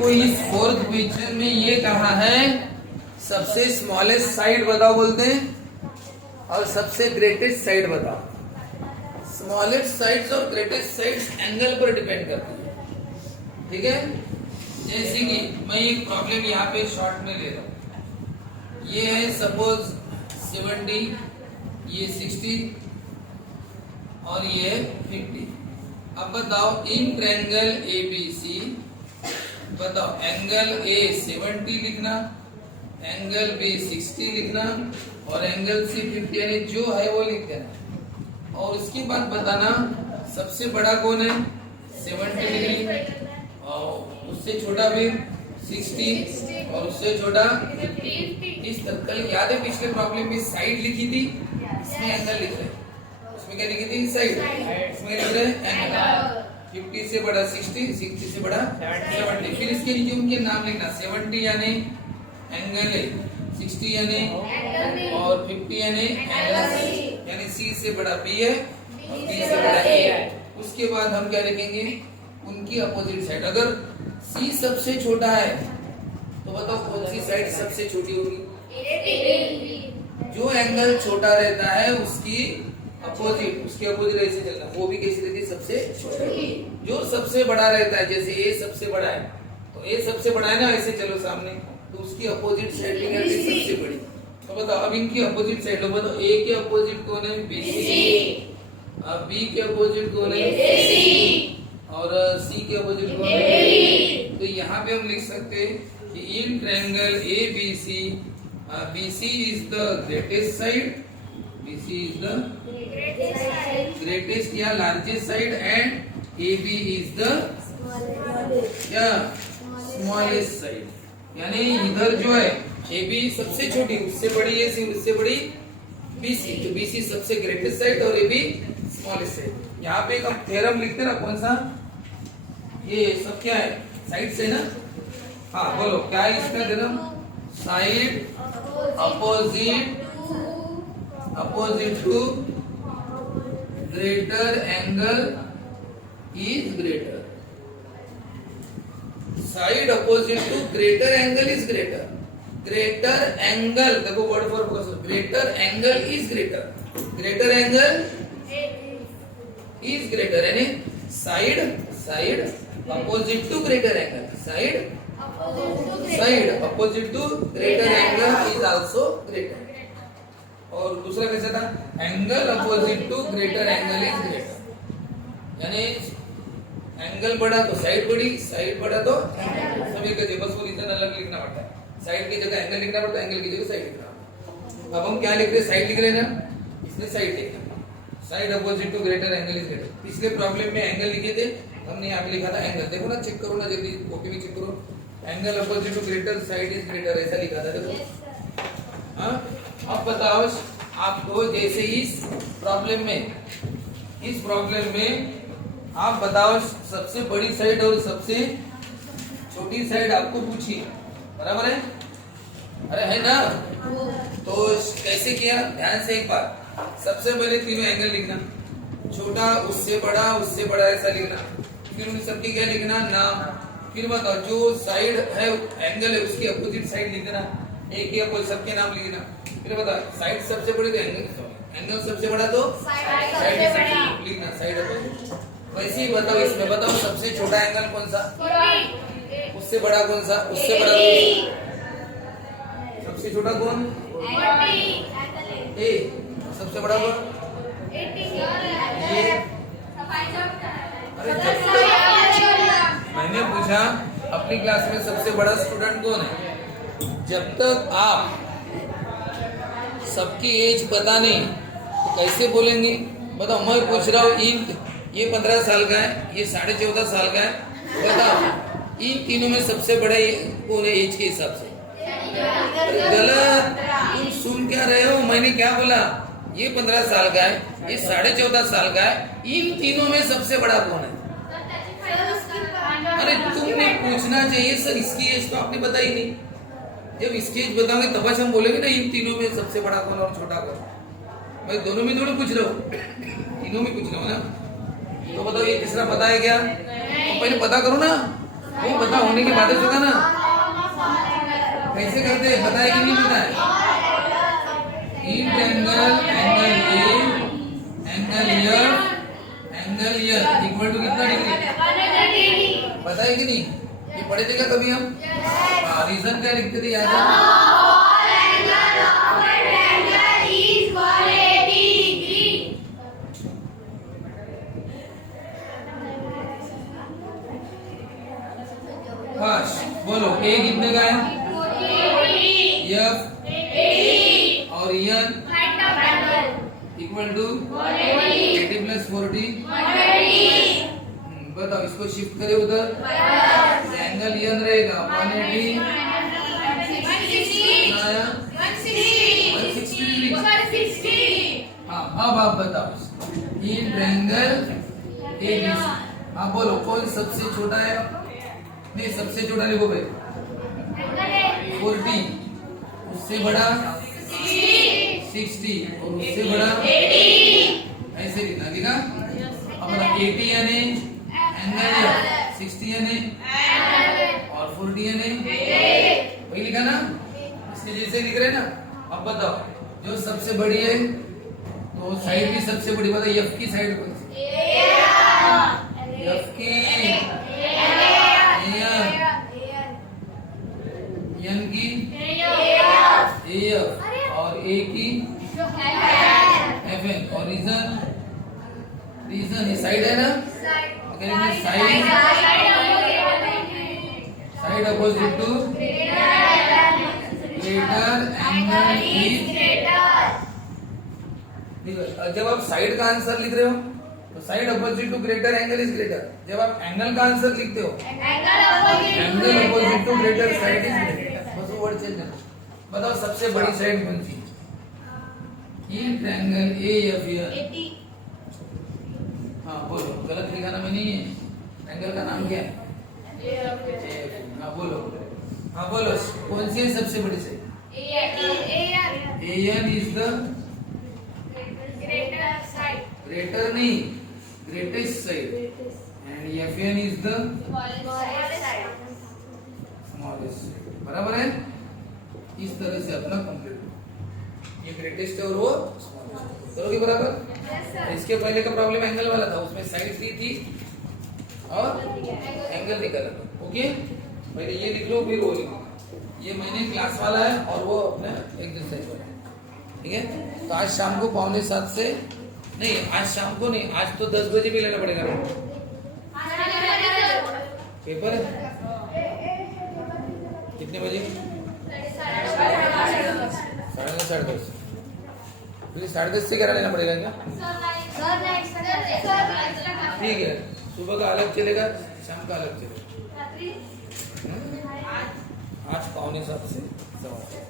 तो इस fourth question में ये कहा है सबसे स्मॉलेस्ट साइड बताओ बोलते हैं और सबसे ग्रेटेस्ट साइड बताओ। स्मॉलेस्ट साइड्स और ग्रेटेस्ट साइड्स एंगल पर डिपेंड करती है, ठीक है। जैसे कि मैं एक प्रॉब्लम यहाँ पे शॉर्ट में ले रहा हूँ। ये है सपोज 70, ये 60 और ये है 50। अब बताओ इन ट्रायंगल ABC बताओ एंगल A 70 लिखना, एंगल B 60 लिखना और एंगल C 50, यानी जो है वो लिख देना। और उसके बाद बताना सबसे बड़ा कौन है 70 डिग्री और उससे छोटा भी 60 और उससे छोटा 50। इस तरह कल याद है पिछले प्रॉब्लम में साइड लिखी थी, इसमें एंगल लिख रहे हैं। उसमें क्या लिखी थी साइड, इसमें लिख रहे हैं एंगल। 50 से बड़ा 60, 60 से बड़ा 70। फिर इसके नीचे उनके नाम लिखना, 70 यानी एंगल ए, 60 यानी और 50 यानी एंगल सी, यानी सी से बड़ा बी है और बी से बड़ा ए है। उसके बाद हम क्या लिखेंगे उनकी अपोजिट साइड। अगर सी सबसे छोटा है तो बताओ कौन सी साइड सबसे छोटी होगी? जो एंगल छोटा रहता है उसकी अपोजिट, उसके अपोजिट ऐसे चलना, वो भी कैसी रहती है सबसे छोटी। जो सबसे बड़ा रहता है जैसे ए सबसे बड़ा है तो ए सबसे बड़ा है ना, ऐसे चलो सामने, तो उसकी अपोजिट साइड भी क्या है सबसे बड़ी। तो बताओ अब इनकी अपोजिट साइड लो, बताओ ए के अपोजिट कौन है BC, अब बी के अपोजिट कौन है AC और सी के अपोजिट कौन है? तो यहाँ पे हम लिख सकते हैं कि in triangle ABC BC is the greatest side, BC is the greatest या largest side and AB is the smallest side। यानी इधर जो है AB सबसे छोटी, उससे बड़ी AC, उससे बड़ी BC, तो BC सबसे ग्रेटेस्ट साइड और AB स्मॉलेस्ट साइड। यहाँ पे एक हम थ्योरम लिखते ना, कौन सा? ये सब क्या है साइड से ना। हाँ बोलो क्या है इसका theorem? Side opposite to greater angle is greater। side opposite to greater angle is greater। greater angle देखो word for focus, greater angle is greater, greater angle is greater यानी side opposite to greater angle, side opposite to greater angle is also greater। और दूसरा कैसा था? Angle opposite to greater angle is greater, यानी angle बढ़ा तो side बढ़ी, side बढ़ा तो सभी का बस वो रीजन अलग लिखना पड़ता है। साइड की जगह एंगल लिखना पड़ता है, एंगल की जगह साइड लिखना पड़ता है। अब हम क्या लिख रहे हैं? साइड लिख रहे हैं ना, इसने साइड लिखा, side opposite to greater angle is greater. पिछले प्रॉब्लम में एंगल लिखे थे, हमने यहाँ पे लिखा था एंगल। देखो ना, चेक करो ना जल्दी, कॉपी में चेक करो, angle opposite to greater side is greater ऐसा लिखा था, देखो। हाँ अब बताओ आपको, जैसे इस प्रॉब्लम में आप बताओ सबसे बड़ी साइड और सबसे छोटी साइड आपको पूछी, बराबर है? अरे है ना? तो कैसे किया ध्यान से एक बार। सबसे पहले तीनों एंगल लिखना, छोटा उससे बड़ा ऐसा लिखना। फिर उन सबकी क्या लिखना? नाम। फिर बताओ जो साइड है एंगल है उसकी अपोजिट साइड लिख देना, एक या कोई सबके नाम लिखना। फिर बता साइड सबसे बड़ी तो एंगल सबसे बड़ा तो साइड लिखना, साइड अपोजिट। वैसे ही बताओ इसमें, बताओ सबसे छोटा एंगल कौन सा, उससे बड़ा कौन सा, उससे बड़ा सबसे छोटा कौन? ए। सबसे बड़ा कौन? ये। अरे जब तक मैंने पूछा अपनी क्लास में सबसे बड़ा स्टूडेंट कौन है, जब तक आप सबकी एज पता नहीं तो कैसे बोलेंगे? बताओ मैं पूछ रहा हूँ ये 15 साल का है, ये 14.5 साल का है, बताओ इन तीनों में सबसे बड़ा कौन है एज के हिसाब से? गलत, तुम सुन क्या रहे हो? मैंने क्या बोला? ये 15 साल का है, ये 14.5 साल का है, इन तीनों में सबसे बड़ा कौन है? अरे तुमने पूछना चाहिए सर इसकी एज तो आपने बताई नहीं। जब इसकी एज बताओगे तब हम बोलेंगे ना इन तीनों में सबसे बड़ा कौन और छोटा कौन। मैं दोनों में थोड़ा पूछ रहा हूँ, तीनों में पूछ रहा हूँ ना। तो बताओ ये तीसरा पता है क्या? तो पहले पता करो ना, वो बता होने के बाद होगा ना। कैसे करते हैं पता है कि नहीं पता है? In triangle angle A angle F equal to कितना डिग्री पता है कि नहीं? ये पढ़े थे क्या कभी हम? रीजन क्या लिखते थे याद है? बोलो ए कितने का है? एफ और एन इक्वल टू 80 प्लस 40। बताओ इसको शिफ्ट करे उधर, एंगल एन रहेगा 180 160। हाँ अब आप बताओ इन ट्रायंगल ए बी। हाँ बोलो कौन सबसे छोटा है? नहीं सबसे छोटा लिखो भाई 40, उससे बड़ा 60 और उससे बड़ा 80। ऐसे लिखना ठीक है। अपना 80 यानी एंगल 60 यानी और 40 यानी वही लिखा ना, इसके जैसे लिख रहे ना। अब बताओ जो सबसे बड़ी है तो साइड भी सबसे बड़ी, बताओ एफ की साइड कौन सी? एफ की एन की एफ और ए की एफ एन और रीजन ये साइड है ना, side opposite to greater angle is. जब आप साइड का आंसर लिख रहे हो तो side opposite to greater angle is greater. जब आप एंगल का आंसर लिखते हो angle opposite to greater side is greater. बस वर्ड चेंज है। बताओ सबसे बड़ी साइड कौन सी? In triangle A F N. हाँ बोलो, गलत लिखा ना मैंने। एंगल का नाम क्या है? हाँ बोलो, हाँ बोलो कौन सी है सबसे बड़ी side? A N is the greater नहीं greatest side and F N is the smallest. बराबर है? इस तरह से अपना कंप्लीट। ये ग्रेटेस्ट है और वो स्मॉलेस्ट। करोगे बराबर? इसके पहले का प्रॉब्लम एंगल वाला था, उसमें साइड दी थी और एंगल निकाला था। ओके पहले ये लिख लो फिर वो लिखो। ये मैंने क्लास वाला है और वो अपना एक्सरसाइज वाला है। ठीक है तो आज शाम को 6:45 से नहीं, आज शाम को नहीं, आज तो 10 बजे भी लेना पड़ेगा पेपर है। कितने बजे? 10:30। फिर 10:30 से 11 लेना पड़ेगा क्या? ठीक है सुबह का अलग चलेगा, शाम का अलग चलेगा। आज 6:45 से 7:15।